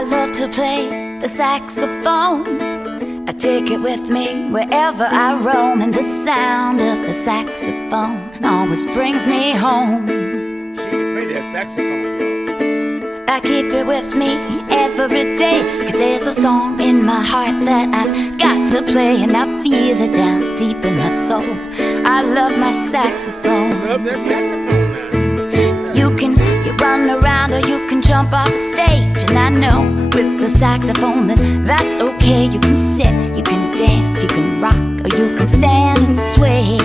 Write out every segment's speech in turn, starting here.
I love to play the saxophone. I take it with me wherever I roam, and the sound of the saxophone always brings me home. She can play that saxophone, yo. I keep it with me every day, 'cause there's a song in my heart that I've got to play, and I feel it down deep in my soul. I love my saxophone. Love that saxophone, man. You run around or you can jump off the stage, and I know with the saxophone that's okay. You can sit, you can dance, you can rock, or you can stand and sway.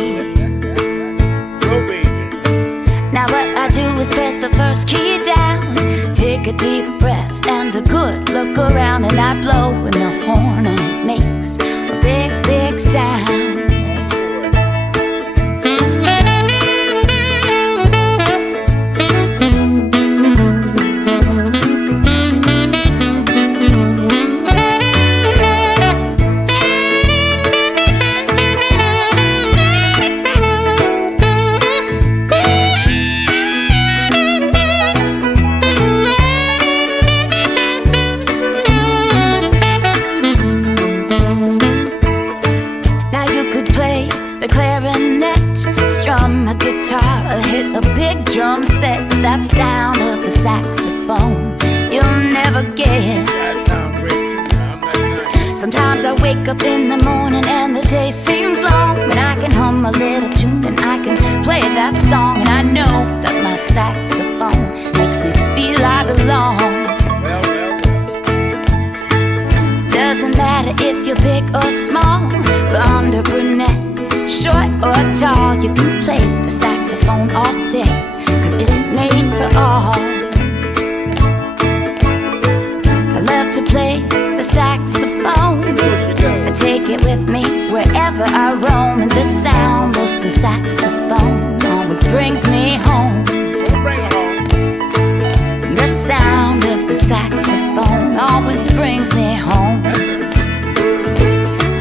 Go, baby. Now what I do is press the first key down, take a deep breath and a good look around, and I blow in the horn and it makes a big, big sound. Drum set, that sound of the saxophone you'll never get. That sounds great too, man. I'm like, nice. Sometimes I wake up in the morning and the day seems long, but I can hum a little tune and I can play that song, and I know that my saxophone makes me feel I belong. Well. Doesn't matter if you're big or small, blonde or brunette, short or tall, you can play the saxophone all day, 'cause it's made for all. I love to play the saxophone. I take it with me wherever I roam, and the sound of the saxophone always brings me home. Bring her home. The sound of the saxophone always brings me home.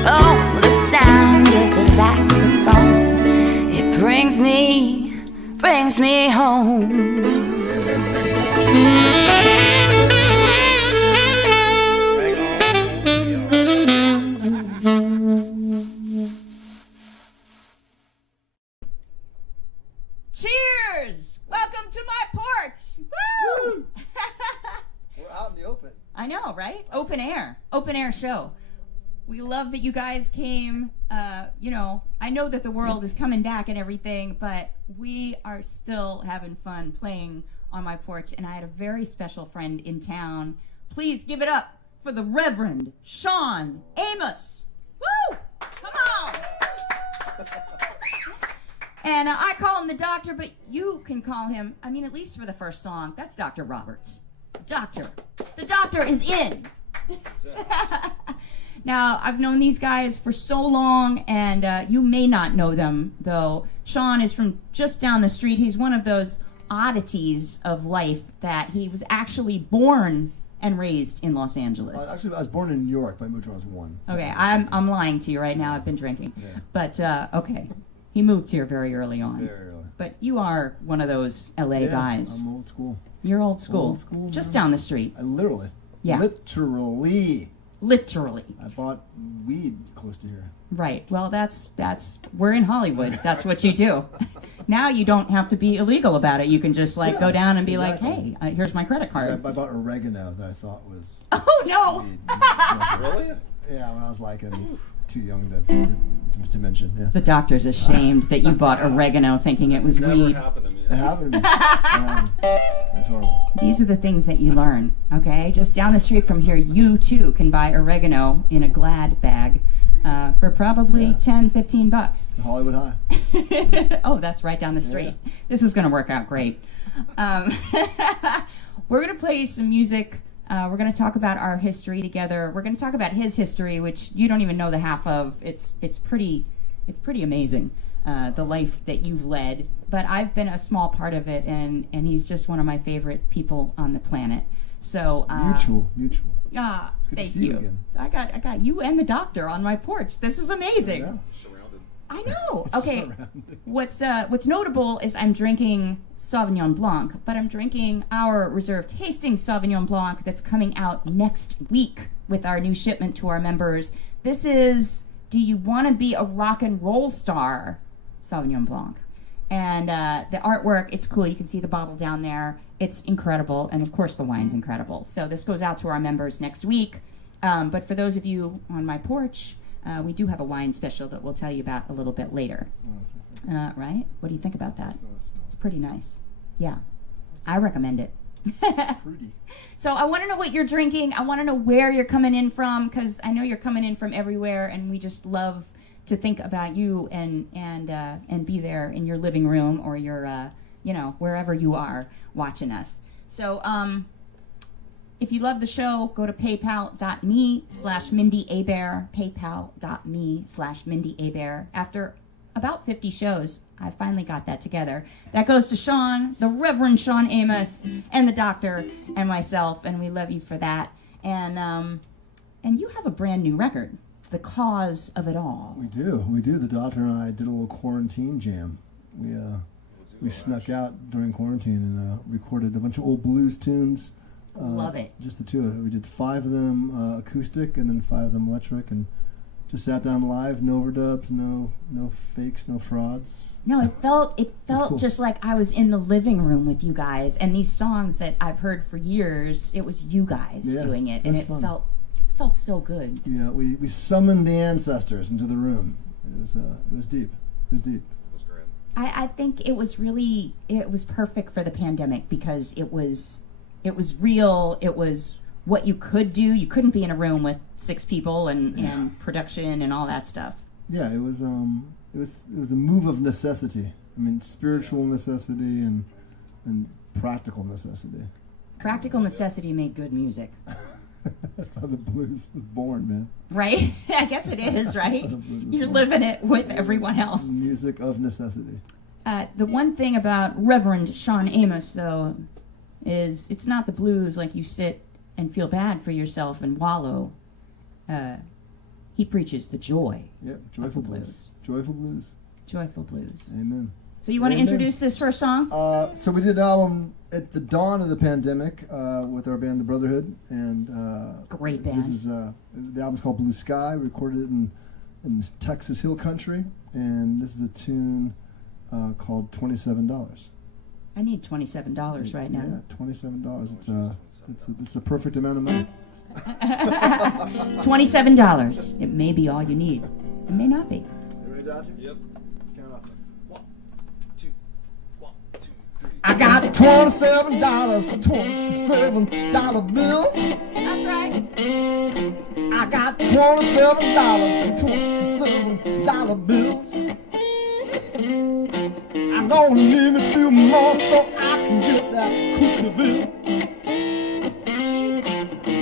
Oh, the sound of the saxophone, it brings me home. Cheers! Welcome to my porch! Woo! We're out in the open. I know, right? Open air show. We love that you guys came. I know that the world is coming back and everything, but we are still having fun playing on my porch, and I had a very special friend in town. Please give it up for the Reverend Shawn Amos. Woo! Come on! And I call him the doctor, but you can call him, at least for the first song, that's Dr. Roberts. Doctor. The doctor is in. Now, I've known these guys for so long, and you may not know them, though. Shawn is from just down the street. He's one of those oddities of life that he was actually born and raised in Los Angeles. Actually, I was born in New York, but I moved when I was 1. Okay, I'm lying to you right now. I've been drinking. Yeah. But, okay. He moved here very early on. Very early. But you are one of those LA guys. I'm old school. You're old school. Old school, just man. down the street. Literally. Yeah. Literally. I bought weed close to here. Right. Well, that's we're in Hollywood. That's what you do. Now you don't have to be illegal about it. You can just go down and be exactly. like, hey, here's my credit card. I bought oregano that I thought was Oh, no. weed. Really? Yeah, when I was too young to mention. Yeah. The doctor's ashamed that you bought oregano thinking it was Never weed. happened to me. It happened to me. That's horrible. These are the things that you learn, okay? Just down the street from here, you too can buy oregano in a Glad bag for probably $10-15. Hollywood High. Oh, that's right down the street. Yeah. This is going to work out great. We're going to play some music. We're going to talk about our history together. We're going to talk about his history, which you don't even know the half of. It's pretty amazing, the life that you've led. But I've been a small part of it, and he's just one of my favorite people on the planet. So Mutual. Ah, It's good to thank see you you. again. I got you and the doctor on my porch. This is amazing. Yeah. Surrounded. I know. It's Okay. surroundings. What's notable is I'm drinking Sauvignon Blanc, but I'm drinking our reserve tasting Sauvignon Blanc that's coming out next week with our new shipment to our members. This is Do You Want to Be a Rock and Roll Star Sauvignon Blanc. And the artwork, it's cool. You can see the bottle down there. It's incredible. And, of course, the wine's incredible. So this goes out to our members next week. But for those of you on my porch, we do have a wine special that we'll tell you about a little bit later. Right? What do you think about that? It's pretty nice. Yeah. I recommend it. Fruity. So I want to know what you're drinking. I want to know where you're coming in from, because I know you're coming in from everywhere, and we just love to think about you and be there in your living room or your wherever you are watching us. So if you love the show, go to paypal.me/Mindi Abair, paypal.me/Mindi Abair. After about 50 shows, I finally got that together. That goes to Shawn, the Reverend Shawn Amos, and the doctor, and myself, and we love you for that. And you have a brand new record, The Cause of It All. We do. The doctor and I did a little quarantine jam. We snuck out during quarantine and recorded a bunch of old blues tunes. Love it. Just the two of it. We did 5 of them acoustic and then 5 of them electric, and just sat down live, no overdubs, no fakes, no frauds. No, it felt cool. just like I was in the living room with you guys, and these songs that I've heard for years, it was you guys doing it, and it fun. felt so good. Yeah, we summoned the ancestors into the room. It was deep. It was deep. I think it was perfect for the pandemic because it was real. It was what you could do. You couldn't be in a room with 6 people and production and all that stuff. Yeah, it was a move of necessity. I mean, spiritual necessity and practical necessity. Practical necessity made good music. That's how the blues was born, man. Right? I guess it is, right? You're living it with everyone else. Music of necessity. The one thing about Reverend Shawn Amos, though, is it's not the blues like you sit and feel bad for yourself and wallow. He preaches the joy. Yep, of joyful the blues. Joyful blues. Joyful blues. Amen. So you want to Amen. introduce this first song? So we did an album at the dawn of the pandemic with our band, The Brotherhood, and Great band. This is the album's called Blue Sky. We recorded it in Texas Hill Country, and this is a tune called $27. I need $27 right now. Yeah, $27. It's the perfect amount of money. $27. It may be all you need. It may not be. You ready, Dodger? Yep. Count off. 1, 2, 1, 2, 3. I got $27, $27 bills. That's right. I got $27, $27 bills. I'm gonna need a few more so I can get that Cookeville.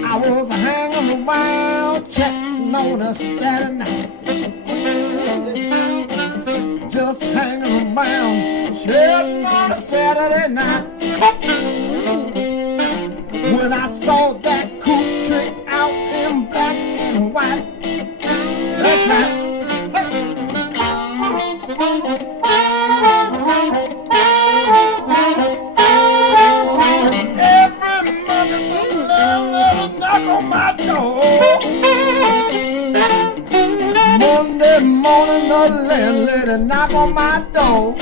I was hanging around chatting on a Saturday night. Just hanging around chatting on a Saturday night. When I saw that coupe tricked out in black and white. That's right. Every Monday the landlady knock on my door. Monday morning the landlady knock on my door.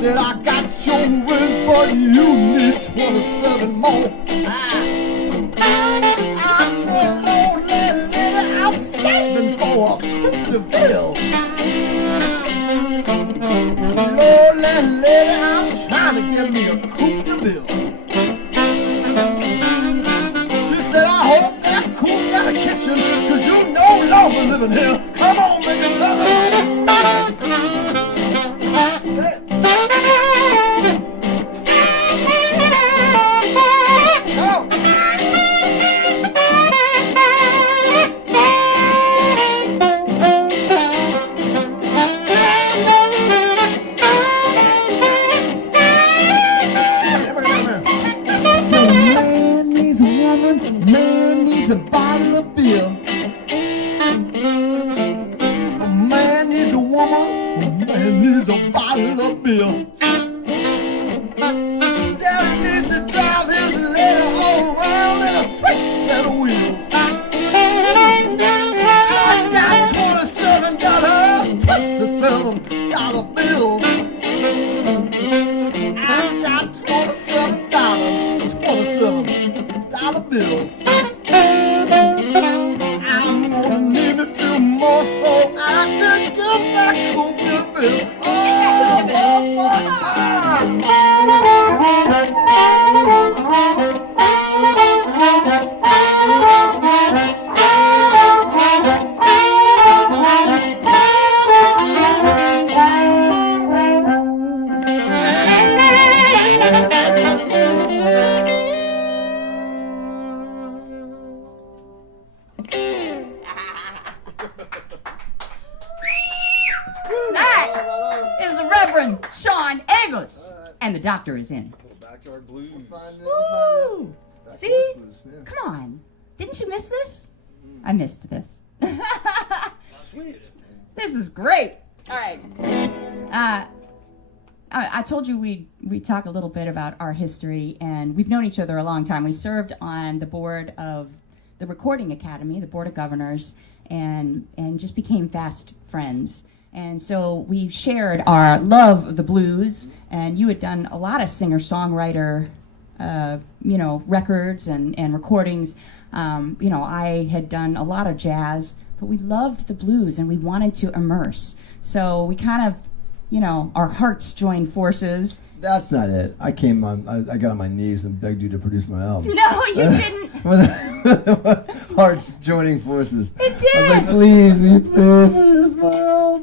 Said I got your rent, but you need 27 more. I said, Lord, landlady, I'm saving for a Cookeville. Lord, landlady, I'm trying to get me a Cookeville. She said, I hope that cook got a kitchen, cause you no longer living here. Come on, make it love. needs a bottle of beer. Daddy needs to drive his lady all around in a sweet set of wheels. I got $27, $27 bills. I got $27, $27 bills. I'm gonna need a few more so I can get that cool bill. Oh, one more time. That is the Reverend Shawn Amos. And the doctor is in. Backyard blues. Woo! See? Blues, yeah. Come on. Didn't you miss this? I missed this. Sweet. This is great. All right. I told you we'd talk a little bit about our history, and we've known each other a long time. We served on the board of the Recording Academy, the Board of Governors, and just became fast friends. And so we shared our love of the blues, and you had done a lot of singer-songwriter, records and recordings. I had done a lot of jazz, but we loved the blues, and we wanted to immerse. So we kind of, our hearts joined forces. That's not it. I got on my knees and begged you to produce my album. No, you didn't. Hearts joining forces. It did. I was like, please, will you please produce my album?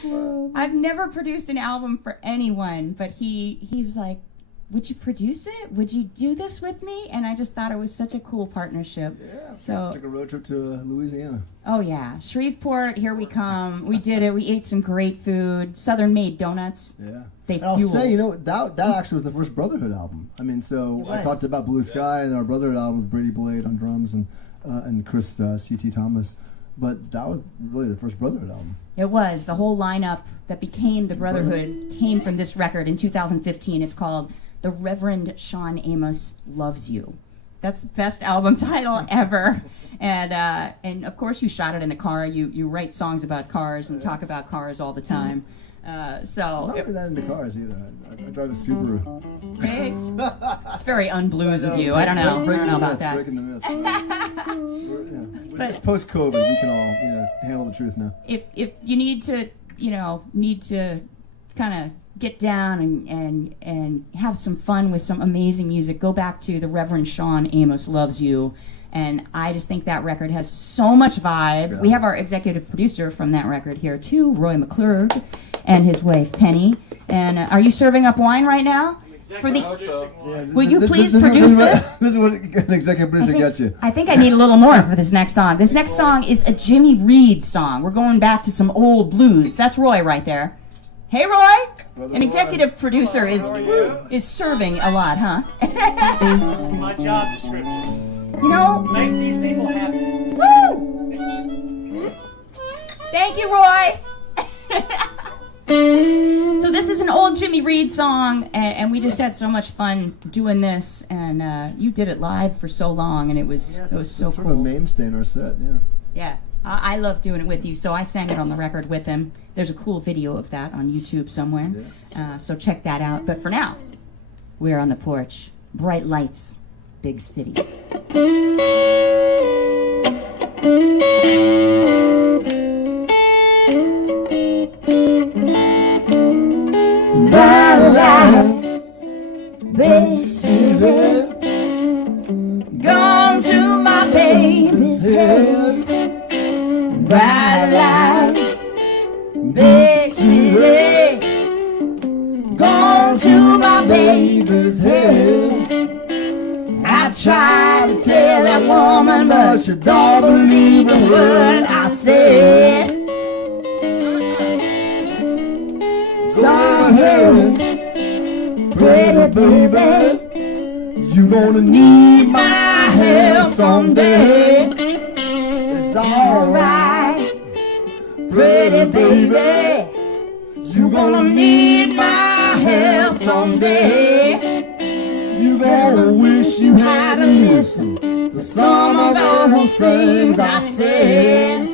Please. I've never produced an album for anyone, but he was like, would you produce it? Would you do this with me? And I just thought it was such a cool partnership. Yeah. So took a road trip to Louisiana. Oh yeah, Shreveport, here we come. We did it. We ate some great food. Southern made donuts. Yeah. They I'll fueled. say, that actually was the first Brotherhood album. I mean, so It I was. talked about Blue Sky and our Brotherhood album with Brady Blade on drums and Chris C.T. Thomas. But that was really the first Brotherhood album. It was. The whole lineup that became the Brotherhood came from this record in 2015. It's called The Reverend Shawn Amos Loves You. That's the best album title ever. And of course you shot it in a car. You write songs about cars and talk about cars all the time. I'm not really that into cars either. I drive a Subaru. It's very unblues of you. I don't know. I don't know about that. Breaking the myth. But it's post-COVID. We can all handle the truth now. If you need to kind of get down and have some fun with some amazing music, go back to the Reverend Shawn Amos Loves You. And I just think that record has so much vibe. Yeah. We have our executive producer from that record here too, Roy McClurg, and his wife Penny. And are you serving up wine right now? For the Will you please produce this? This is what an executive producer gets you. I think I need a little more for this next song. This next song is a Jimmy Reed song. We're going back to some old blues. That's Roy right there. Hey, Roy. An executive producer is serving a lot, huh? This is my job description. Make these people happy. Woo! Thank you, Roy. So this is an old Jimmy Reed song, and we just had so much fun doing this, and you did it live for so long, and it was so It's sort cool. of a mainstay in our set, yeah. Yeah, I love doing it with you, so I sang it on the record with him. There's a cool video of that on YouTube somewhere, so check that out. But for now, we're on the porch. Bright lights, big city. Bright lights, big city. Gone to my baby's head. Bright lights, big city. Gone to my baby's head. I tried to tell that woman, but she don't believe a word I said. Go ahead, pretty baby, you gonna need my help someday. It's alright, pretty baby, You're gonna need my help someday. You better wish you had listened to some of those things I said.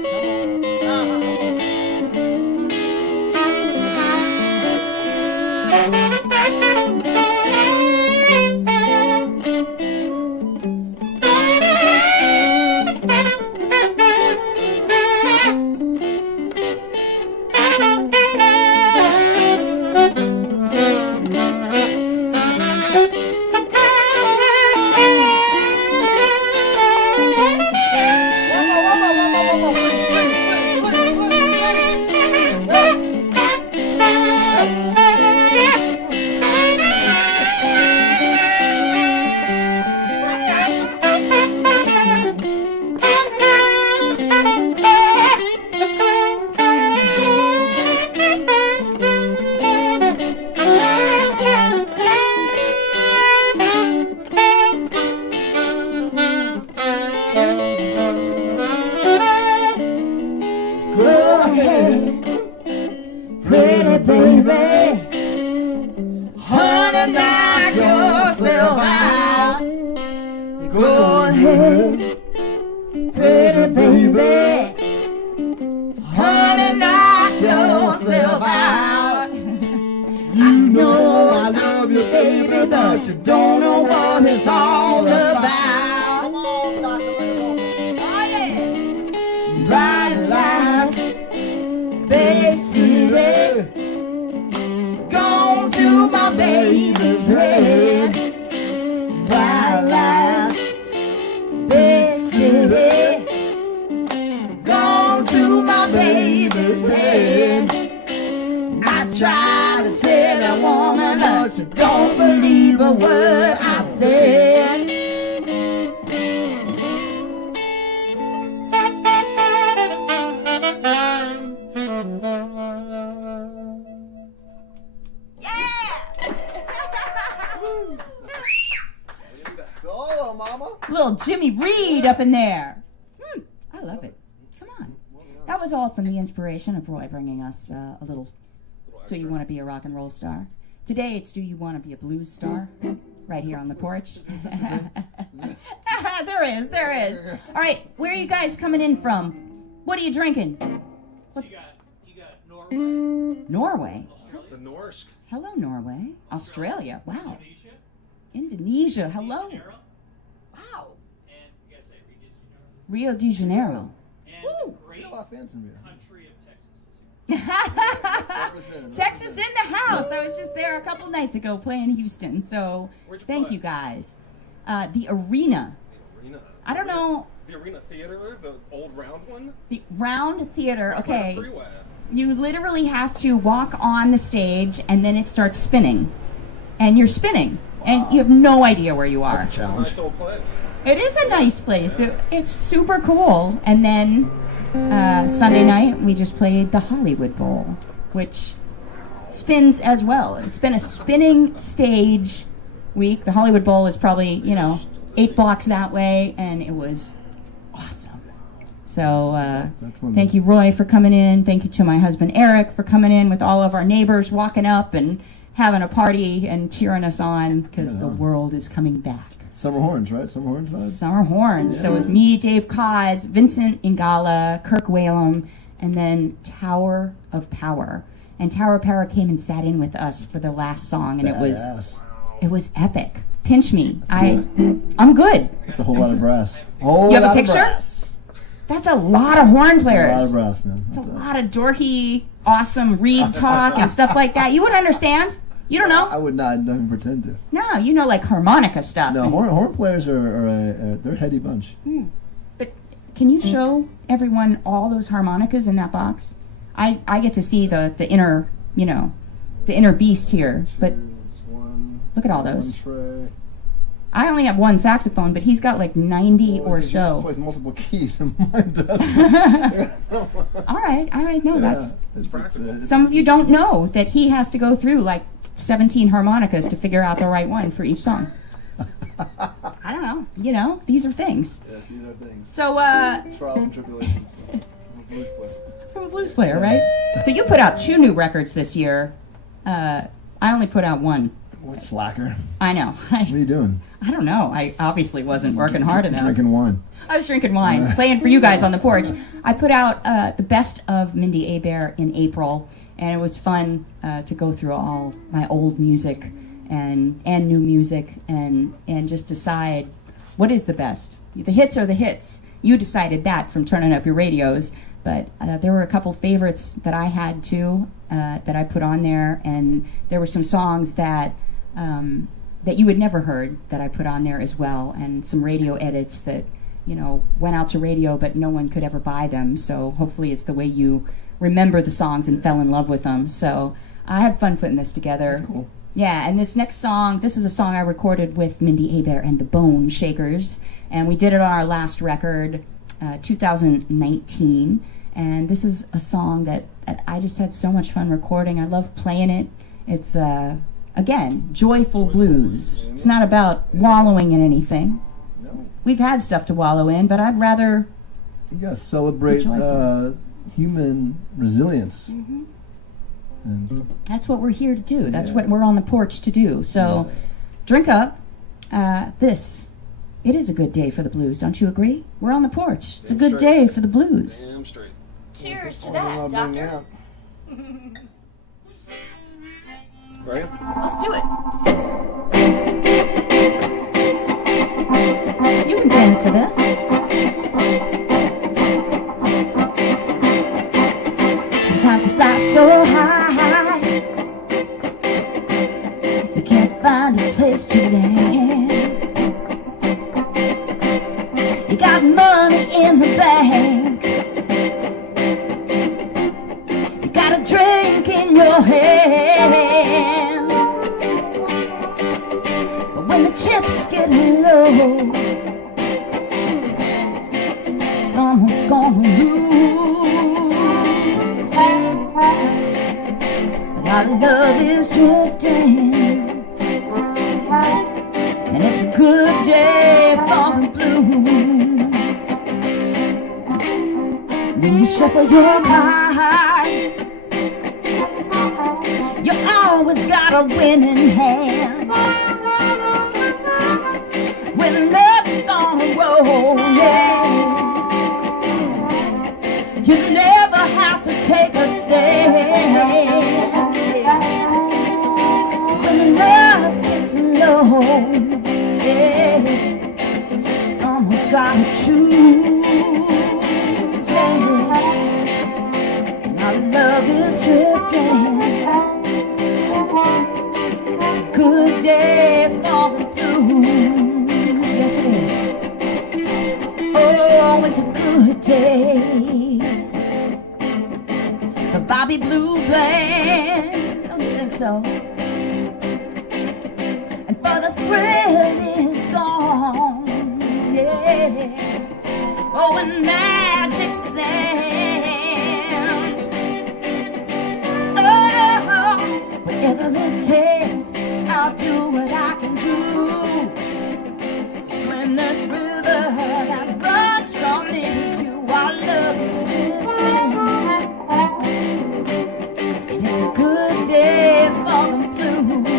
Little Jimmy Reed up in there. I love it. Come on. That was all from the inspiration of Roy bringing us a little So You Want to Be a Rock and Roll Star. Today it's Do You Want to Be a Blues Star? Right here on the porch. There is. All right, where are you guys coming in from? What are you drinking? What's... You got Norway. Norway? The Norsk. Hello, Norway. Australia. Wow. Indonesia. Indonesia. Hello. Janeiro, Wow. and you guys say Rio de Janeiro. Rio de Janeiro. And Woo. the great country of Texas is here. Texas in the house. I was just there a couple nights ago playing Houston. So thank you guys. The Arena. The Arena. I don't know. The Arena Theater, the old round one. The Round Theater. Right by Okay. the freeway. You literally have to walk on the stage and then it starts spinning. And you're spinning. And you have no idea where you are. That's a challenge. It's a nice old place. It is a nice place. It's super cool. And then Sunday night, we just played the Hollywood Bowl, which spins as well. It's been a spinning stage week. The Hollywood Bowl is probably, 8 blocks that way, and it was awesome. So thank you, Roy, for coming in. Thank you to my husband, Eric, for coming in with all of our neighbors, walking up and having a party and cheering us on because the world is coming back. Summer Horns, right? Summer Horns vibe? Summer Horns. Yeah. So it was me, Dave Cause, Vincent Ingala, Kirk Whalum, and then Tower of Power. And Tower of Power came and sat in with us for the last song, and Badass. it was epic. Pinch me. I'm good. That's a whole lot of brass. You have a picture? Brass. That's a lot of horn That's a lot players. of brass, man. It's a lot of dorky, awesome reed talk and stuff like that. You would understand. You don't know. I would not even pretend to. No, you know, like harmonica stuff. No, and- horn players they're a heady bunch. But can you show everyone all those harmonicas in that box? I get to see the inner, the inner beast here. But look at all those. One tray. I only have one saxophone, but he's got like 90 Well, or he just so. plays multiple keys, and mine doesn't. All right. No, that's. it's practical. Some of you don't know that he has to go through like 17 harmonicas to figure out the right one for each song. I don't know. These are things. Yes, these are things. So, It's trials and tribulations. I'm a blues player. from a blues player, right? So you put out 2 new records this year. I only put out 1. What slacker? I know. What are you doing? I don't know. I obviously wasn't working hard enough. Drinking wine. I was drinking wine, playing for you guys on the porch. I put out the best of Mindi Abair in April, and it was fun to go through all my old music and new music and just decide what is the best. The hits are the hits. You decided that from turning up your radios, but there were a couple favorites that I had too that I put on there, and there were some songs that you had never heard that I put on there as well, and some radio edits that went out to radio, but no one could ever buy them. So hopefully it's the way you remember the songs and fell in love with them. So I had fun putting this together. That's cool. Yeah, and this next song, this is a song I recorded with Mindi Abair and the Bone Shakers, and we did it on our last record, 2019. And this is a song that I just had so much fun recording. I love playing it. It's again, joyful blues. It's not about wallowing in anything. No. We've had stuff to wallow in, but I'd rather... You gotta celebrate human resilience. Mm-hmm. And that's what we're here to do. That's what we're on the porch to do. So drink up. It is a good day for the blues, don't you agree? We're on the porch. It's a good day for the blues. Damn straight. Cheers to that, Doctor. Ready? Let's do it. You can dance to this. Sometimes you fly so high, you can't find a place to land. You got money in the bank, you got a drink in your hand, but when the chips get low, someone's gonna lose. But our love is drifting, and it's a good day for the blues. When you shuffle your cards, you always got a winning hand. When love is on a roll, yeah, you never have to take a stand. When love gets low, yeah, someone's gotta choose, yeah. And our love is drifting. It's a good day for the blues, yes it is. Oh, it's a good day for Bobby Blue Bland. Don't you think so? And for the thrill is gone, yeah. Oh, and magic sand. Oh, whatever it takes, I'll do what I can do to swim this river that runs from me to you. Our love is drifting, and it's a good day for the blues.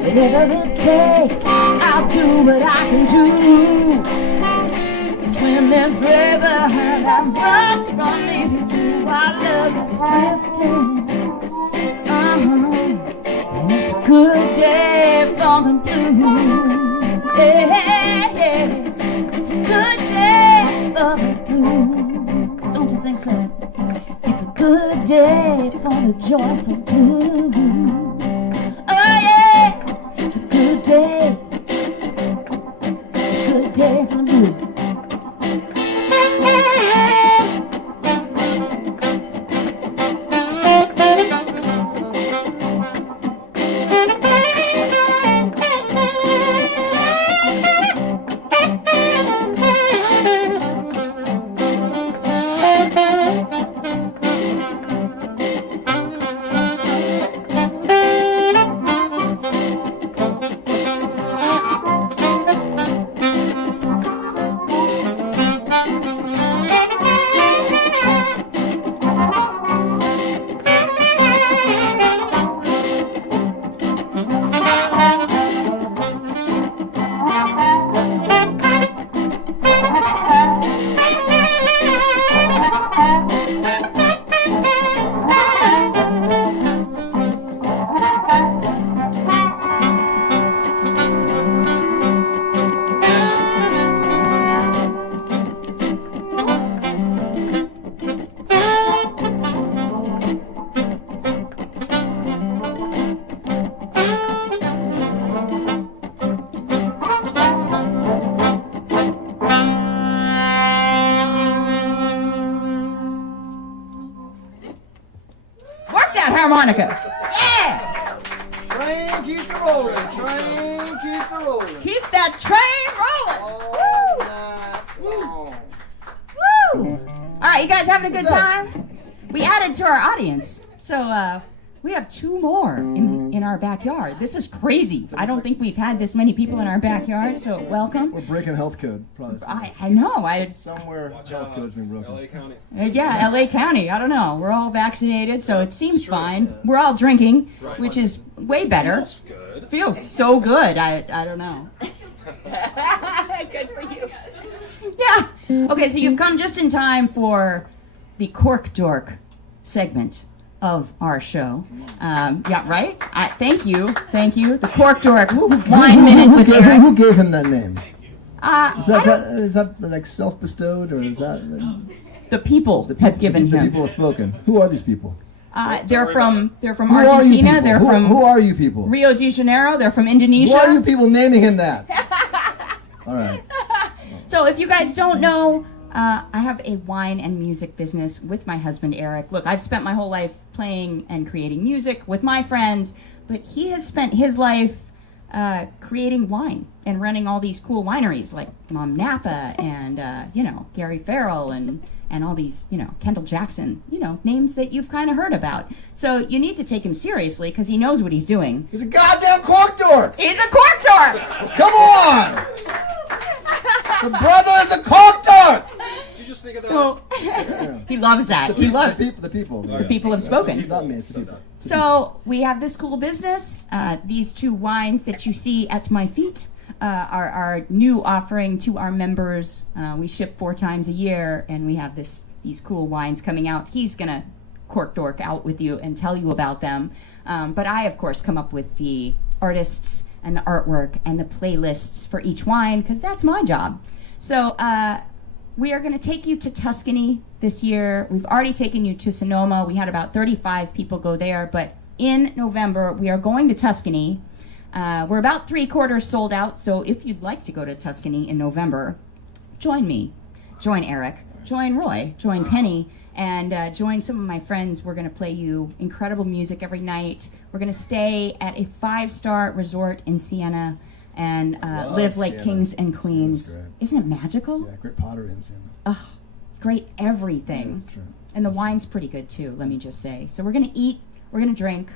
Whatever it takes, I'll do what I can do to swim this river that runs from me to you. Our love is drifting, and it's a good day for the blues. Yeah, it's a good day for the blues. Don't you think day for the joyful blues. Oh yeah, it's a good day. Good day for the blues. Harmonica. Yeah! Train keeps a rolling. Train keeps a rolling. Keep that train rolling. All night long. Woo! All right, you guys having a good time? We added to our audience. So we have 2 more in our backyard. This is crazy. I don't think we've had this many people in our backyard, so welcome. We're breaking health code, probably. I know. Somewhere health code's been broken. LA County. Yeah, LA County. I don't know. We're all vaccinated, so it seems fine. We're all drinking, which is way better. Feels good. Feels so good. I don't know. Good for you. Yeah. Okay, so you've come just in time for the Cork Dork segment of our show. Yeah, right? Thank you. The Cork Dork wine minute with Eric. Who gave him that name? Is that like self-bestowed, or is that the people have given the him? people have spoken? Who are these people? They're from Who are you Argentina. people? They're from Who are you people? Rio de Janeiro. They're from Indonesia. Who are you people naming him that? All right. So if you guys don't know, I have a wine and music business with my husband, Eric. Look, I've spent my whole life playing and creating music with my friends, but he has spent his life creating wine and running all these cool wineries like Mom Napa and, Gary Farrell and all these, Kendall Jackson, names that you've kind of heard about. So you need to take him seriously because he knows what he's doing. He's a goddamn cork dork! He's a cork dork! Come on! The brother is a cork dork! Did you just think of that? So he loves that. He loves The people. The people have spoken. Not me, it's the people. So we have this cool business. These 2 wines that you see at my feet are our new offering to our members. We ship 4 times a year, and we have these cool wines coming out. He's gonna cork dork out with you and tell you about them. But I, of course, come up with the artists and the artwork and the playlists for each wine because that's my job. So we are going to take you to Tuscany this year. We've already taken you to Sonoma. We had about 35 people go there, but in November we are going to Tuscany. We're about 3/4 sold out, so if you'd like to go to Tuscany in November, join me, join Eric, join Roy, join Penny, and join some of my friends. We're going to play you incredible music every night. We're going to stay at a 5-star resort in Siena and live like Siena. kings and queens. Siena's great. Isn't it magical? Yeah, great pottery in Siena. Oh, great everything. Yeah, that's true. And the wine's pretty good too, let me just say. So we're going to eat, we're going to drink,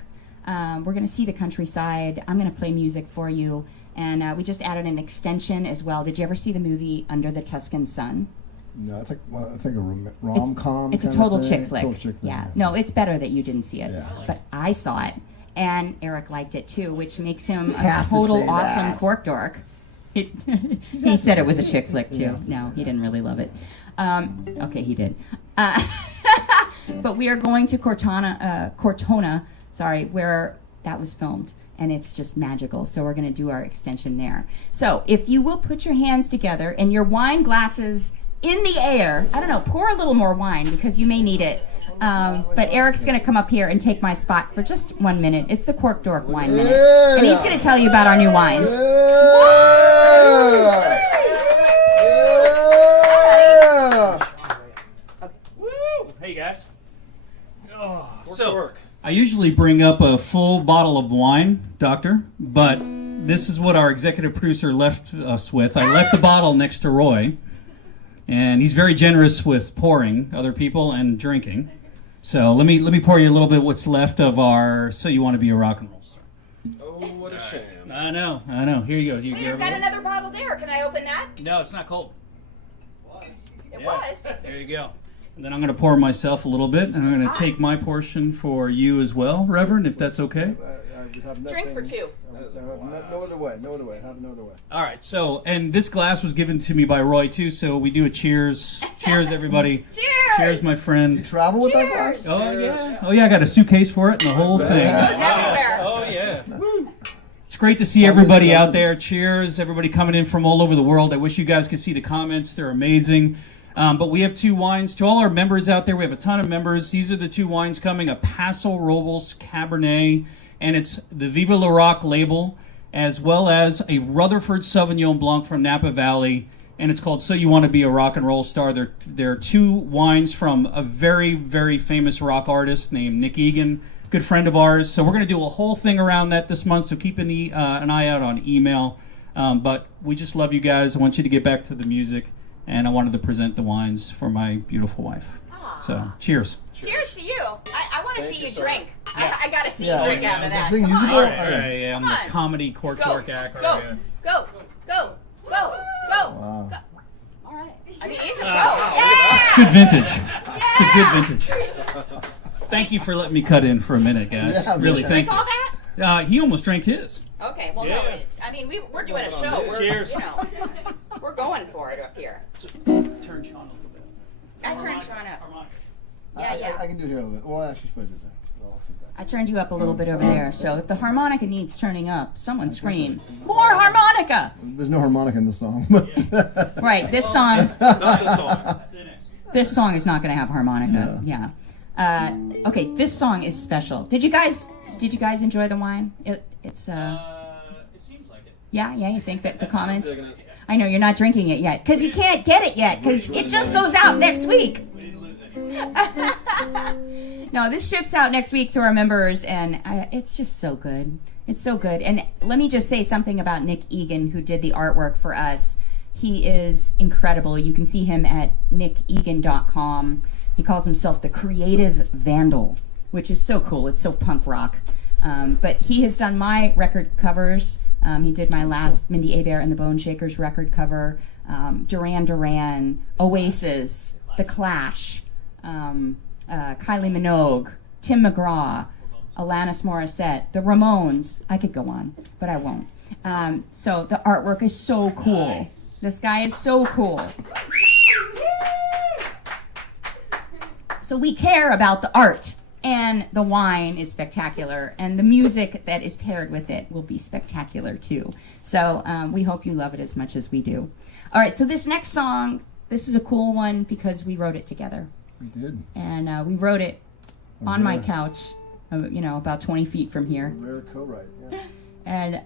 we're going to see the countryside. I'm going to play music for you. And we just added an extension as well. Did you ever see the movie Under the Tuscan Sun? No, it's like a rom-com. It's a kind total of chick flick. Total chick flick. Yeah. No, it's better that you didn't see it. Yeah. But I saw it. And Eric liked it too, which makes him a Has to total say awesome that. cork dork. He said it was a chick flick too. No, he didn't really love it. Okay, he did. But we are going to Cortona, where that was filmed. And it's just magical. So we're going to do our extension there. So if you will put your hands together and your wine glasses in the air, I don't know, pour a little more wine because you may need it. But Eric's going to come up here and take my spot for just 1 minute. It's the Cork Dork Wine Minute. And he's going to tell you about our new wines. Hey guys. I usually bring up a full bottle of wine, Doctor, but this is what our executive producer left us with. I left the bottle next to Roy, and he's very generous with pouring other people and drinking. So let me pour you a little bit what's left of our So You Want to Be a Rock and Roll Star. Oh, what a shame. I know. Here you go. We've got another bottle there. Can I open that? No, it's not cold. It was. There you go. And then I'm going to pour myself a little bit, and I'm going to take my portion for you as well, Reverend, if that's okay. Drink for two. No other way. Have no other way. All right. So, and this glass was given to me by Roy too. So we do a cheers. Cheers, everybody. Cheers. Cheers, my friend. Do you travel with that glass? Oh yeah. Oh yeah. I got a suitcase for it and the whole thing. It goes everywhere. Oh yeah. It's great to see everybody out there. Cheers, everybody coming in from all over the world. I wish you guys could see the comments. They're amazing. But we have two wines. To all our members out there, we have a ton of members. These are the two wines coming, a Paso Robles Cabernet, and it's the Viva La Rock label, as well as a Rutherford Sauvignon Blanc from Napa Valley, and it's called So You Want to Be a Rock and Roll Star. They're two wines from a very, very famous rock artist named Nick Egan, good friend of ours. So we're going to do a whole thing around that this month, so keep an eye out on email. But we just love you guys. I want you to get back to the music. And I wanted to present the wines for my beautiful wife. Aww. So, cheers. Cheers to you. I want to see you drink. I got to see you drink out of that. Sing Come on. musical? All right, yeah, I'm the comedy Cork Dork act. Go. Wow. Go. All right. I mean, he's a pro. It's good vintage. It's a good vintage. Thank you for letting me cut in for a minute, guys. Yeah, really, thank Drink all you. that? He almost drank his. Okay, well, Yeah. no. I mean, we're doing a show. Cheers. We're going for it up here. Turn Shawn a little bit. I turned Shawn up. Harmonica. Yeah. I can do it here a little bit. Well, actually, supposed to do that. I turned you up a little bit over there, so if the harmonica needs turning up, someone scream, "More harmonica!" There's no harmonica in the song. Right, this song, Not the song. this song is not going to have harmonica. Yeah. Okay, this song is special. Did you guys enjoy the wine? It's It seems like it. yeah. You think that the comments? Digging it. I know you're not drinking it yet because you can't get it yet because it just goes out next week. We didn't lose any. No, this ships out next week to our members, and it's just so good. It's so good. And let me just say something about Nick Egan, who did the artwork for us. He is incredible. You can see him at nickegan.com. He calls himself the Creative Vandal, which is so cool. It's so punk rock. But he has done my record covers. He did my last Mindi, Abair and the Bone Shakers record cover. Duran Duran, Oasis, The Clash, Kylie Minogue, Tim McGraw, Alanis Morissette, The Ramones. I could go on, but I won't. So the artwork is so cool. Nice. This guy is so cool. So we care about the art, and the wine is spectacular, and the music that is paired with it will be spectacular too. So we hope you love it as much as we do. All right, so this next song, this is a cool one because we wrote it together. We did. And we wrote it on my Rare. couch, about 20 feet from here. Rare co-write. Yeah. And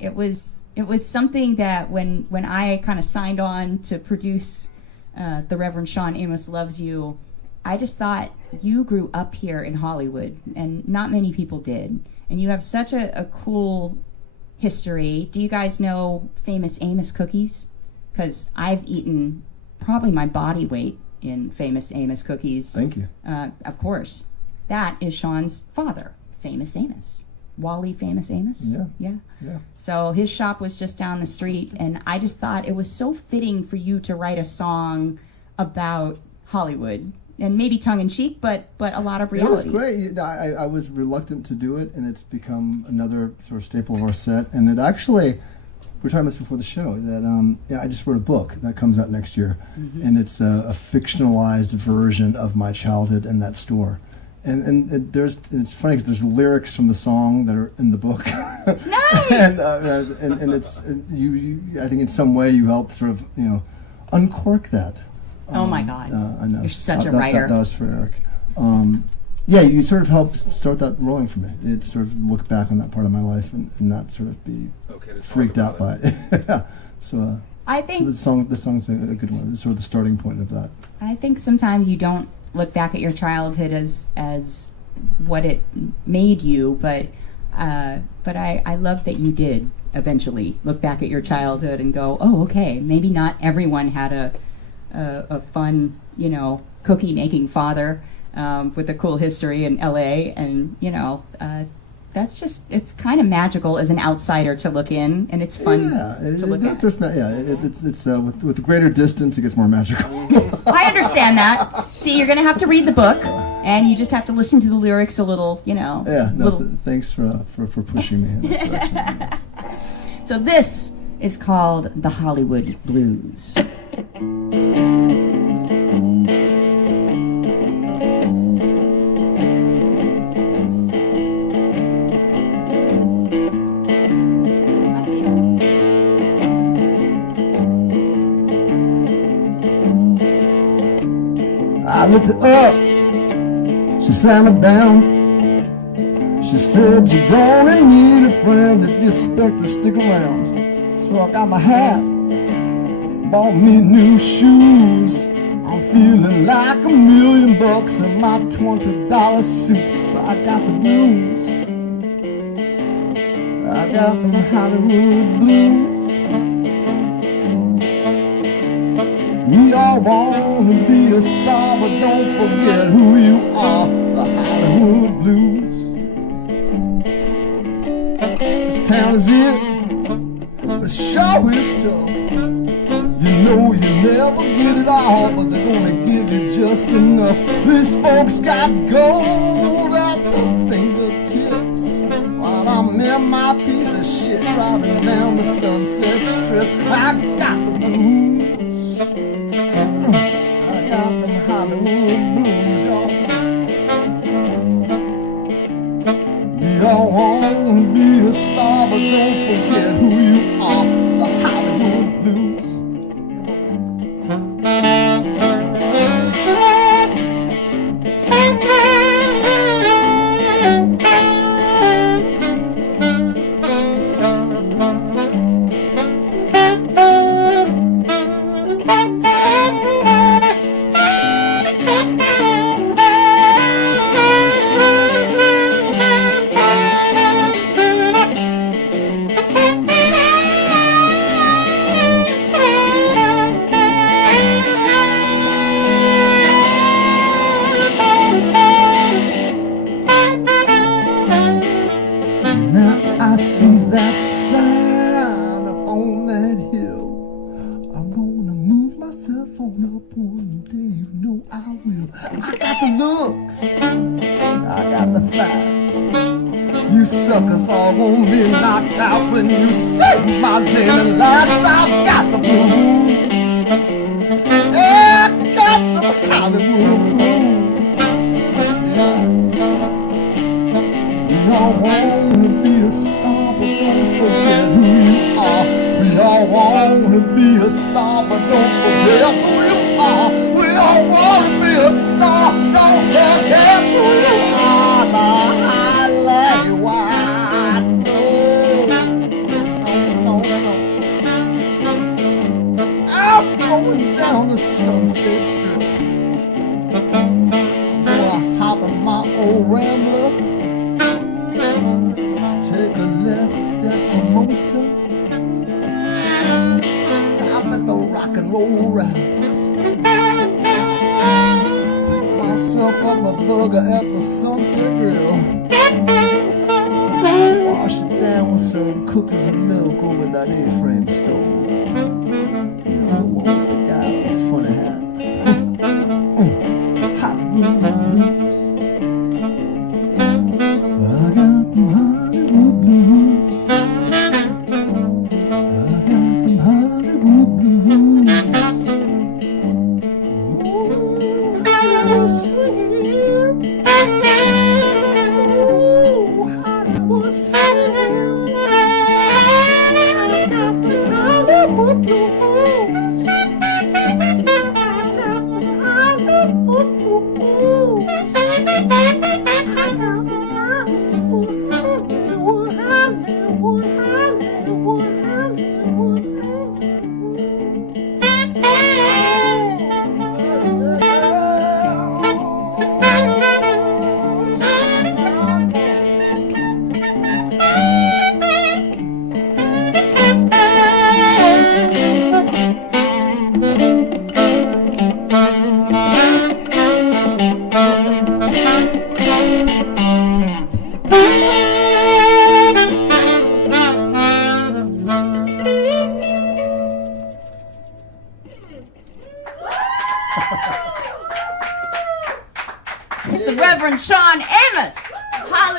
it was something that when I kind of signed on to produce the Reverend Shawn Amos Loves You, I just thought you grew up here in Hollywood, and not many people did. And you have such a cool history. Do you guys know Famous Amos cookies? Because I've eaten probably my body weight in Famous Amos cookies. Thank you. Of course. That is Shawn's father, Famous Amos. Wally Famous Amos? Yeah. Yeah. So his shop was just down the street, and I just thought it was so fitting for you to write a song about Hollywood. And maybe tongue-in-cheek, but a lot of reality. It was great. I was reluctant to do it, and it's become another sort of staple of our set. And it actually, we were talking about this before the show, that I just wrote a book that comes out next year. Mm-hmm. And it's a fictionalized version of my childhood in that store. And it's funny because there's lyrics from the song that are in the book. Nice! and it's, you I think in some way you help sort of, uncork that. Oh my God. I know. You're such a writer. That was for Eric. yeah, you sort of helped start that rolling for me. It sort of look back on that part of my life and not sort of be Okay, to talk freaked out about by it. Yeah. So, I so think the song's a good one. It's sort of the starting point of that. I think sometimes you don't look back at your childhood as what it made you, but I love that you did eventually look back at your childhood and go, oh, okay, maybe not everyone had a fun, cookie making father with a cool history in LA, and that's just, it's kind of magical as an outsider to look in, and it's fun to look at. It's with greater distance, it gets more magical. I understand that. See, you're going to have to read the book, and you just have to listen to the lyrics a little, Yeah, thanks for pushing me in that direction. So this is called The Hollywood Blues. I looked her up, she sat me down. She said, you're gonna need a friend if you expect to stick around. So I got my hat, bought me new shoes. I'm feeling like $1,000,000 in my $20 suit. But I got the blues, I got them Hollywood blues. We all want to be a star, but don't forget who you are, the Hollywood blues. This town is it, but sure is tough. You know you never get it all, but they're gonna give you just enough. These folks got gold at their fingertips, while I'm in my piece of shit driving down the Sunset Strip. I got the blues, I got them Hollywood blues, y'all. We all want to be a star, but don't forget who you are, the Hollywood blues. Now I see that sign up on that hill. I'm gonna move myself on up one day, you know I will. I got the looks, I got the facts. You suckers all gonna be knocked out when you say my name and lights. I've got the blues, yeah, I got the Hollywood blues. We all want to be a star, but don't forget who you are. We all want to be a star, but don't forget who you are. We all want to be a star, don't forget who you are. The highlight wide. No. I'm going down the Sunset Strip. Gonna hop in my old Rambler, take a left at Formosa, stop at the Rock and Roll Rouse, pick myself up a burger at the Sunset Grill, wash it down with some cookies and milk over that A-frame stove. You know the one with the guy with the funny hat. Hot blues. I got them Hollywood blues. I got them Hollywood blues. Ooh, Hollywood swing. Ooh, Hollywood swing. I got them Hollywood blues.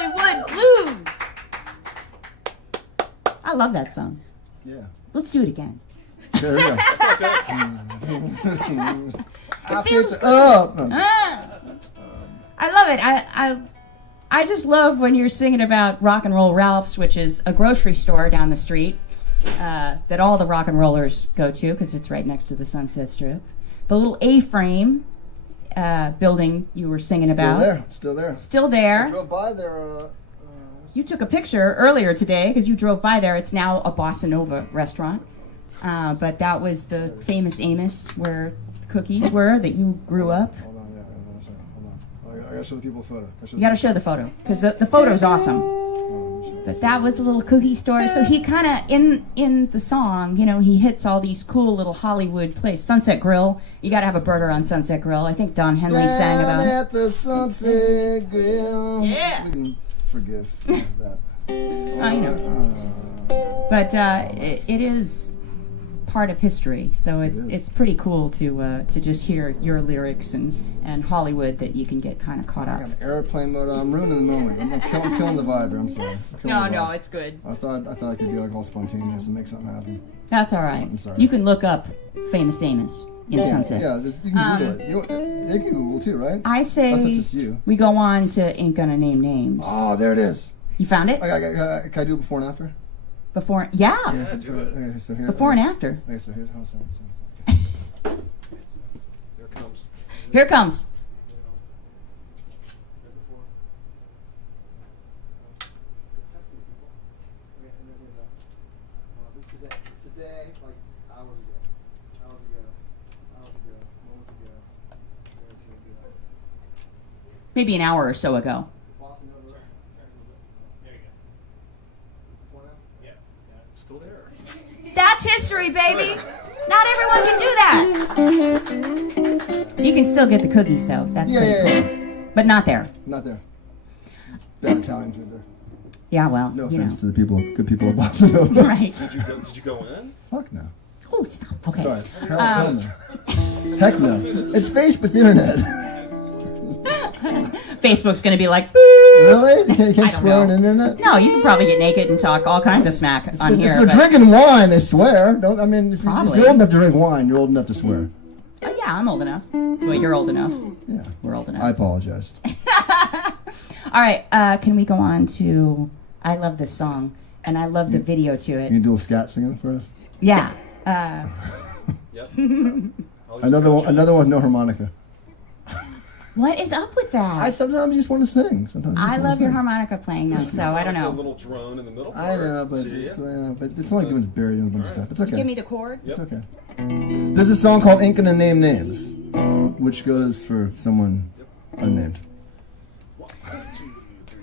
Hollywood Blues. I love that song. Yeah. Let's do it again. There we go. It feels good. Up. I love it. I just love when you're singing about Rock and Roll Ralph's, which is a grocery store down the street that all the rock and rollers go to because it's right next to the Sunset Strip. The little A-frame building you were singing about. Still there. Still there. I drove by there. You took a picture earlier today because you drove by there. It's now a Bossa Nova restaurant. But that was the famous Amos where the cookies were that you grew up. Hold on, hold on. I gotta show the people a photo. You got to show the photo because the photo's awesome. But that was a little cookie store. So he kind of, in the song, you know, he hits all these cool little Hollywood places. Sunset Grill. You got to have a burger on Sunset Grill. I think Don Henley sang about it. At the Sunset Grill. Yeah. We can forgive that. I know. But it is part of history, so it's pretty cool to just hear your lyrics and Hollywood that you can get kind of caught I up. got airplane mode on. I'm ruining the moment. I'm killing the vibe here. I'm sorry. No, it's good. I thought I could be like all spontaneous and make something happen. That's all right. I'm sorry. You can look up famous Amos in Sunset. Yeah, you can Google it. They can Google too, right? I say That's not just you. we go on to Ain't Gonna Name Names. Oh, there it is. You found it? Can I do it before and after? Before, yeah. do it. Okay, so here, Before and after. Okay, so here, how's that? Here it comes. Here it comes. This today, like hours ago, moments ago. Maybe an hour or so ago. Still there. That's history, baby. Not everyone can do that. You can still get the cookies, though. That's pretty cool. But not there. Not there. It's bad Italian food there. Yeah, well, No you offense know. to the good people of Bossa Nova. Right. Did you go in? Fuck no. Oh, stop. Okay. Sorry. Hell no. Heck no. It's Facebook, it's the internet. Facebook's going to be like, Really? You can't swear know. on the internet? no, you can probably get naked and talk all kinds of smack on If here. you're but- drinking wine, they swear. If Probably. you're old enough to drink wine, you're old enough to swear. Oh, yeah, I'm old enough. Well, you're old enough. Yeah. We're old enough. I apologize. All right, can we go on to I love this song, and I love the video to You it. can do a scat singing for us? Yeah. Yep. Another one, no harmonica. What is up with that? I sometimes just want to sing. Sometimes I love your harmonica playing, though, so I don't A know. little drone in the middle. I know, but See it's, ya? but it's only when it's buried in a bunch of stuff. It's okay. Give me the chord. It's okay. There's a song called Ain't Gonna Name Names, which goes for someone unnamed. 1, 2, 3.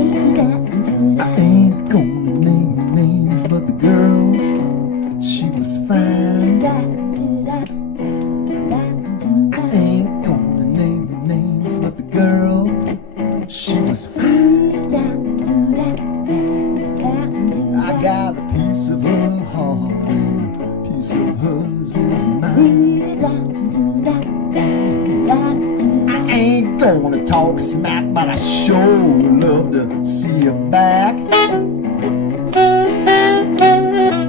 I ain't gonna name names, but the girl, she was fine. I ain't gonna name names, but the girl, she was fine. I got a piece of her heart, and a piece of hers is mine. I ain't gonna talk smack, but I sure would love to see her back.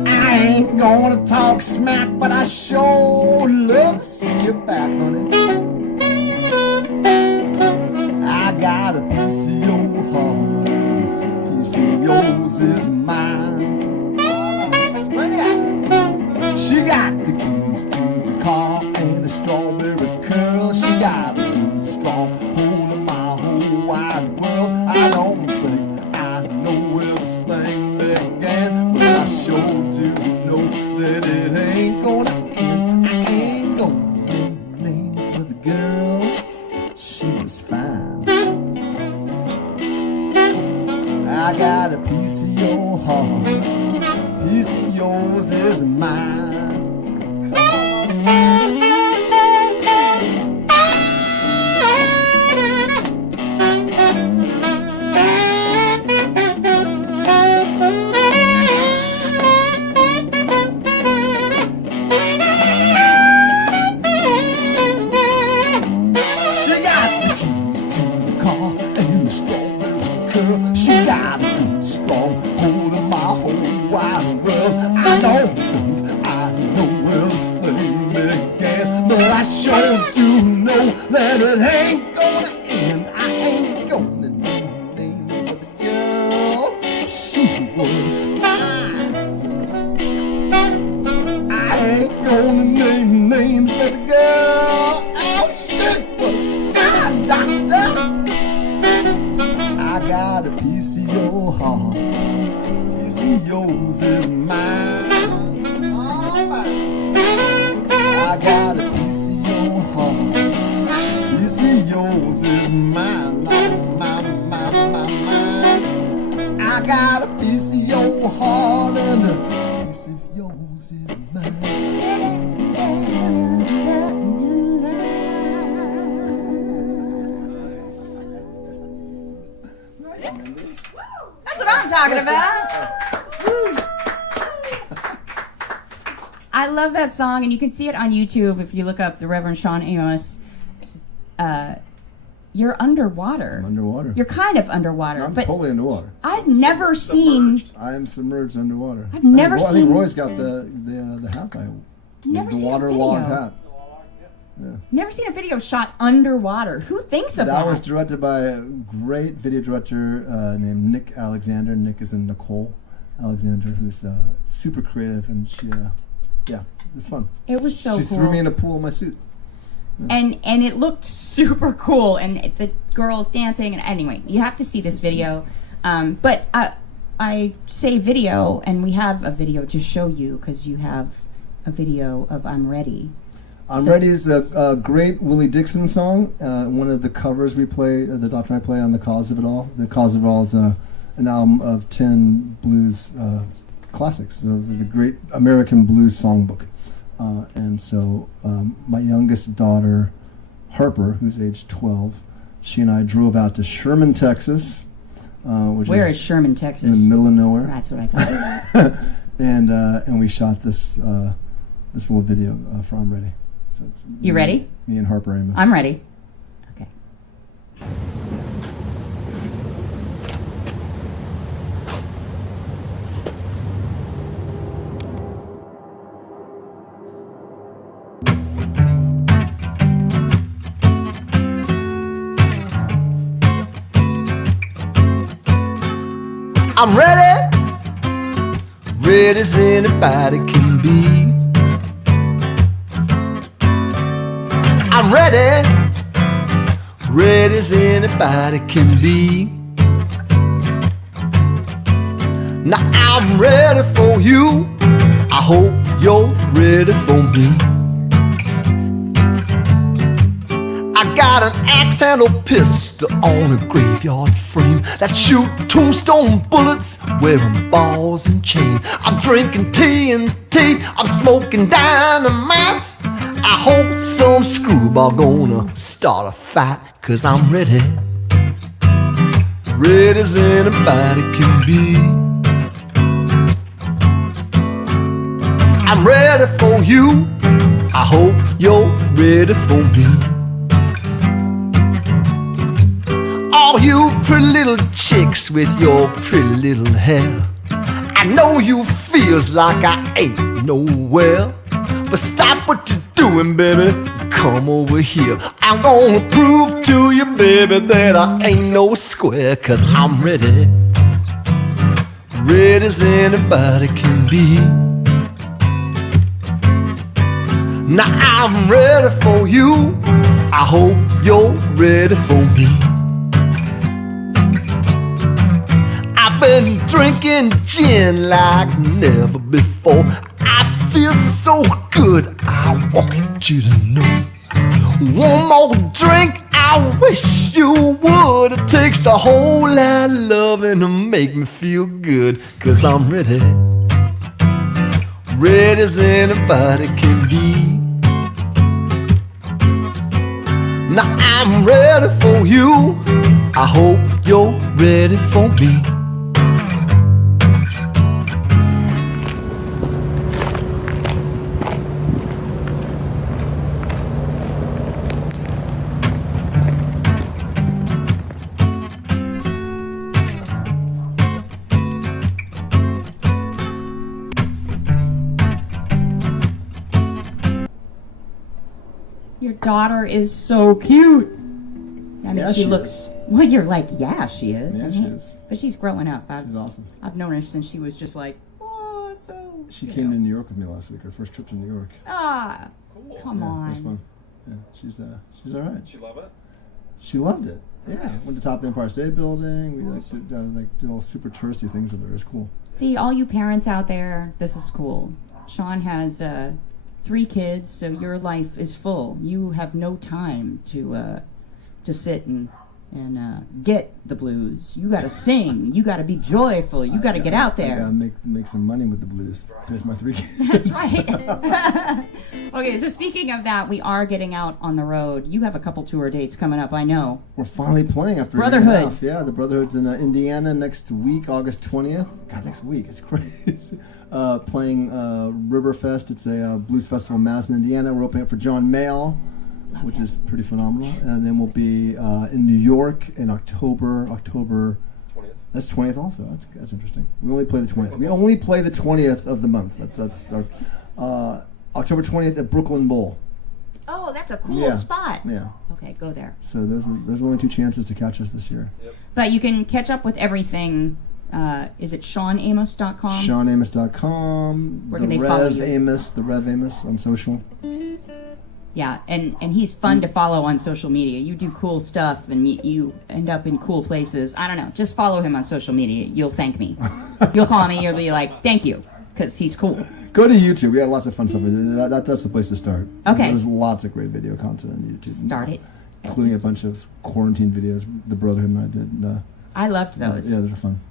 I ain't gonna talk smack, but I sure would love to see you back, honey. I got a piece of your heart, a piece of yours is mine. She got the keys to the car and a strawberry curl. She got a big strong hold of my whole wide world. I don't think I know where this thing began, but I sure do know that it ain't gonna end. I ain't gonna name names with a girl. She was fine. I got a piece of your heart. talking about. I love that song, and you can see it on YouTube if you look up the Reverend Shawn Amos. You're underwater. I'm underwater. You're kind of underwater. I'm but totally underwater. I've never seen. I am submerged underwater. I've never I think seen. Roy's got the hat I Never the seen a waterlogged video. hat. Never seen a video shot underwater. Who thinks of that? That was directed by a great video director named Nick Alexander. Nick is in Nicole Alexander, who's super creative, and she, it was fun. It was so she cool. threw me in a pool in my suit. And it looked super cool, and the girls dancing. And anyway, you have to see this video. But I say video, and we have a video to show you because you have a video of "I'm Ready." I'm Ready is a great Willie Dixon song. One of the covers we play, the Doctor and I play on The Cause of It All. The Cause of It All is an album of 10 blues classics, so the great American blues songbook. And so my youngest daughter, Harper, who's age 12, she and I drove out to Sherman, Texas. Where is Sherman, Texas? In the middle of nowhere. That's what I thought. and we shot this little video for I'm Ready. So it's You ready? Me and Harper Amos. I'm ready. Okay. I'm ready, ready as anybody can be. I'm ready, ready as anybody can be. Now I'm ready for you, I hope you're ready for me. I got an axe handle pistol on a graveyard frame that shoot tombstone bullets, wearing balls and chain. I'm drinking TNT, I'm smoking dynamite. I hope some screwball gonna start a fight, 'cause I'm ready, ready as anybody can be. I'm ready for you, I hope you're ready for me. All you pretty little chicks with your pretty little hair, I know you feels like I ain't nowhere. But stop what you're doing, baby, come over here. I'm gonna prove to you, baby, that I ain't no square. 'Cause I'm ready, ready as anybody can be. Now I'm ready for you, I hope you're ready for me. I've been drinking gin like never before. I feel so good, I want you to know. One more drink, I wish you would. It takes a whole lot of loving to make me feel good. 'Cause I'm ready, ready as anybody can be. Now I'm ready for you, I hope you're ready for me. Your daughter is so cute. I mean, Yeah, she she looks. is. Well, you're like, yeah, she is. Yeah, I she mean, is. But she's growing up. She's awesome. I've known her since she was just like, oh, so. She you came know. to New York with me last week, her first trip to New York. Ah, come Yeah, on. it was fun. Yeah, she's all right. Did you love it? She loved it. Yeah, Nice. went to top of the Empire State Building. We did all super touristy things with her. It was cool. See, all you parents out there, this is cool. Shawn has 3 kids, so your life is full. You have no time to sit and and get the blues. You got to sing. You got to be joyful. You got to get out I there. gotta make some money with the blues. There's my 3 kids. That's right. Okay, so speaking of that, we are getting out on the road. You have a couple tour dates coming up, I know. We're finally playing after Brotherhood. a year and a half. Yeah, the Brotherhood's in Indiana next week, August 20th. God, next week. It's crazy. Playing Riverfest. It's a blues festival in Madison, Indiana. We're opening up for John Mayall, which is pretty phenomenal. Yes. And then we'll be in New York in October 20th. That's 20th also. That's interesting. We only play the 20th. We only play the 20th of the month. That's our October 20th at Brooklyn Bowl. Oh, that's a cool spot. Yeah. Okay, go there. So there's only 2 chances to catch us this year. Yep. But you can catch up with everything. Is it ShawnAmos.com? ShawnAmos.com. Where can they follow you? The Rev Amos on social. Yeah, and he's fun to follow on social media. You do cool stuff, and you end up in cool places. I don't know. Just follow him on social media. You'll thank me. You'll call me. You'll be like, thank you, because he's cool. Go to YouTube. We have lots of fun stuff. That's the place to start. Okay. There's lots of great video content on YouTube. Start it. Including a bunch of quarantine videos the Brotherhood and I did. And, I loved those. Yeah, those are fun.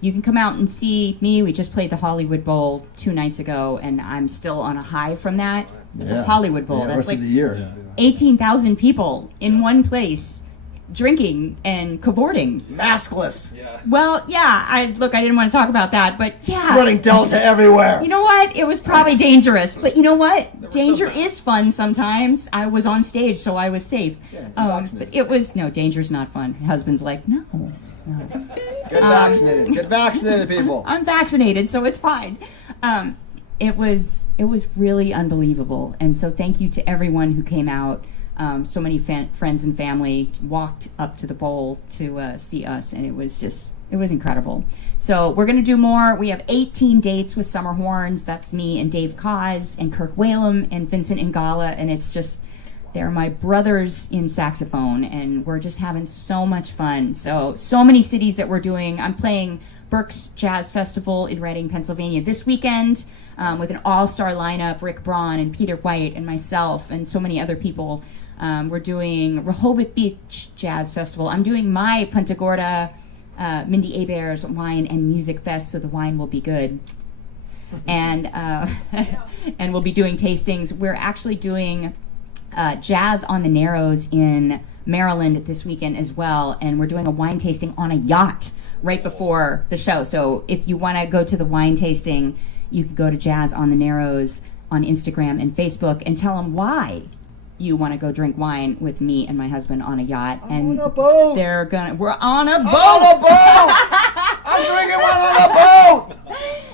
You can come out and see me. We just played the Hollywood Bowl 2 nights ago, and I'm still on a high from that. It's a Hollywood Bowl. Yeah, That's rest like of the year. 18,000 people in one place drinking and cavorting. Maskless. Yeah. Well, yeah, I didn't want to talk about that, but yeah. Spreading Delta everywhere. You know what? It was probably dangerous, but you know what? Danger so is fun sometimes. I was on stage, so I was safe. Yeah, But it was, no, danger's not fun. Husband's like, no. Get vaccinated. Get vaccinated, people. I'm vaccinated, so it's fine. It was really unbelievable, and so thank you to everyone who came out. So many friends and family walked up to the bowl to see us, and it was incredible. So we're going to do more. We have 18 dates with Summer Horns. That's me and Dave Cause and Kirk Whalum and Vincent Ingala, and it's just, they're my brothers in saxophone, and we're just having so much fun. So many cities that we're doing. I'm playing Burke's Jazz Festival in Reading, Pennsylvania this weekend with an all-star lineup, Rick Braun and Peter White and myself and so many other people. We're doing Rehoboth Beach Jazz Festival. I'm doing my Punta Gorda, Mindi Abair's Wine and Music Fest, so the wine will be good. And and we'll be doing tastings. We're actually doing Jazz on the Narrows in Maryland this weekend as well, and we're doing a wine tasting on a yacht right before the show. So if you want to go to the wine tasting, you can go to Jazz on the Narrows on Instagram and Facebook and tell them why you want to go drink wine with me and my husband on a yacht. And on a boat. We're on a boat. On a boat. I'm drinking one on a boat.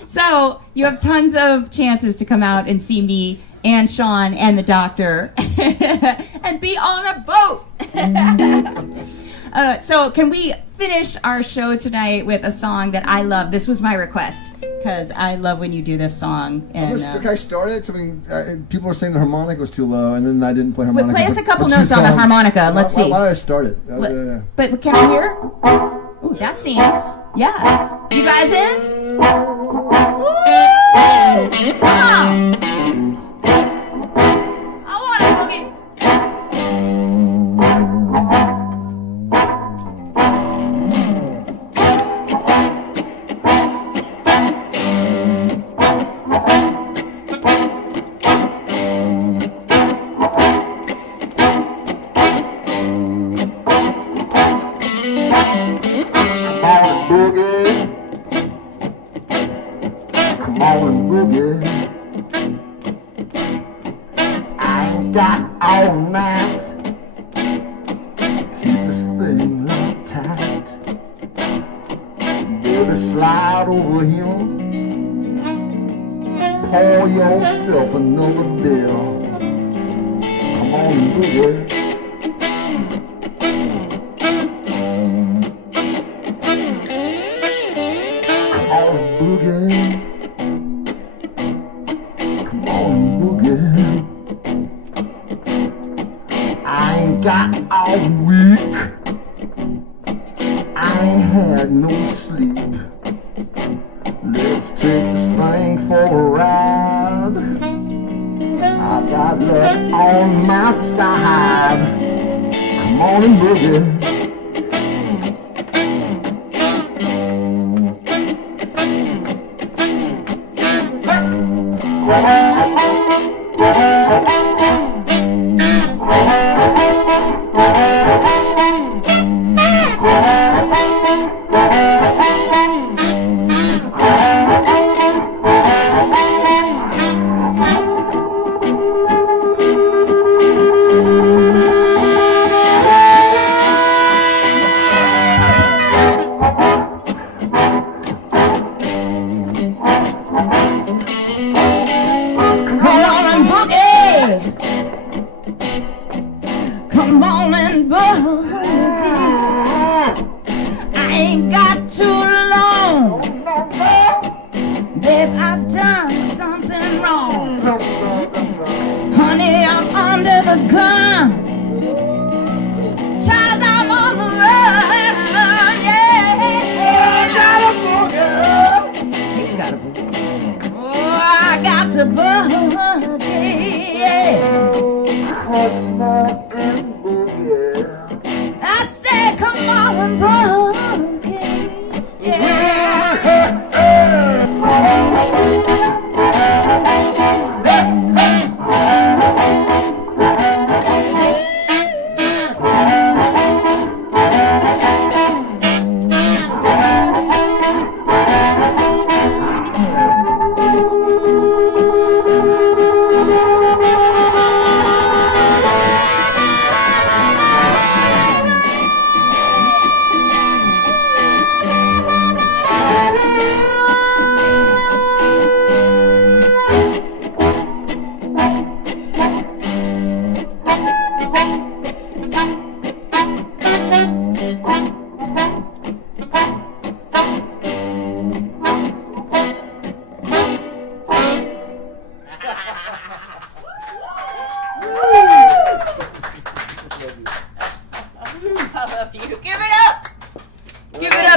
So you have tons of chances to come out and see me and Shawn and the doctor and be on a boat. So can we finish our show tonight with a song that I love? This was my request because I love when you do this song. And Can I start it? People were saying the harmonica was too low, and then I didn't play harmonica. play us a couple for 2 notes on the songs. harmonica. Let's see. Why don't I start it? But can I hear? Ooh, that seems. Yeah. You guys in? Woo! Come on. I want it, Boogie. Come on, boogie. I ain't got all night. Keep this thing uptight. Baby, slide over here. Pour yourself another beer. Come on, boogie. Got all week. I ain't had no sleep. Let's take this thing for a ride. I got luck on my side. Come on and boogie. Come on and boogie. I ain't got too long. Babe, I've done something wrong. Honey, I'm under the gun. Child, I'm on the run. Yeah. He's got a boogie. Oh, I got to boogie. Yeah. I said, come on, boogie. Yeah.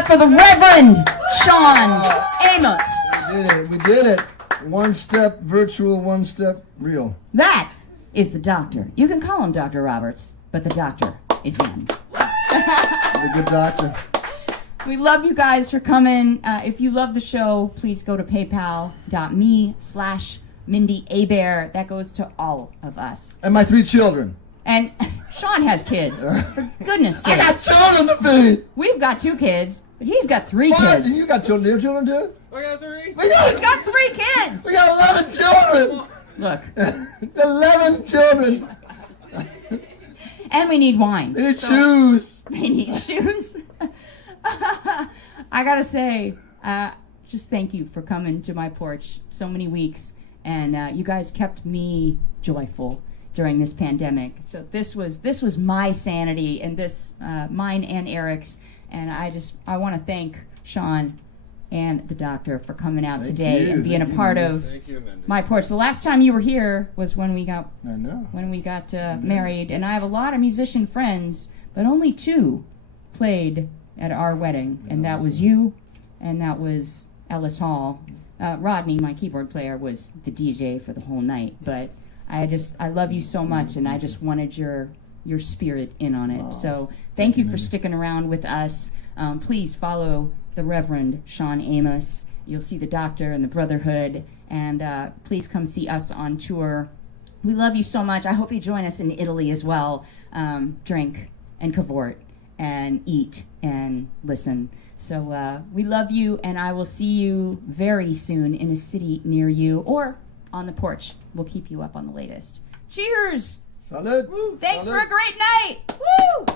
For the Reverend Shawn Amos. We did it. One step virtual, one step real. That is the doctor. You can call him Dr. Roberts, but the doctor is in. The good doctor. We love you guys for coming. If you love the show, please go to paypal.me/Mindi Abair. That goes to all of us. And my 3 children. And Shawn has kids. For goodness sake. I got children to feed. We've got 2 kids, but he's got 3 What? kids. You got children? Do you have children too? I got 3. He's got 3 kids. We got 11 children. Look. 11 children. And we need wine. They need shoes. They need shoes. I gotta say, just thank you for coming to my porch so many weeks, and you guys kept me joyful during this pandemic. So this was my sanity, and this mine and Eric's, and I want to thank Shawn and the doctor for coming out today and being a part of my porch. The last time you were here was when we got married, and I have a lot of musician friends, but only 2 played at our wedding, and that was you, and that was Ellis Hall. Rodney, my keyboard player, was the DJ for the whole night, but I love you so much, and I just wanted your spirit in on it. So thank you for sticking around with us. Please follow the Reverend Shawn Amos. You'll see the doctor and the Brotherhood, and please come see us on tour. We love you so much. I hope you join us in Italy as well. Drink and cavort and eat and listen. So we love you, and I will see you very soon in a city near you or on the porch. We'll keep you up on the latest. Cheers! Salud! Thanks for a great night! Woo!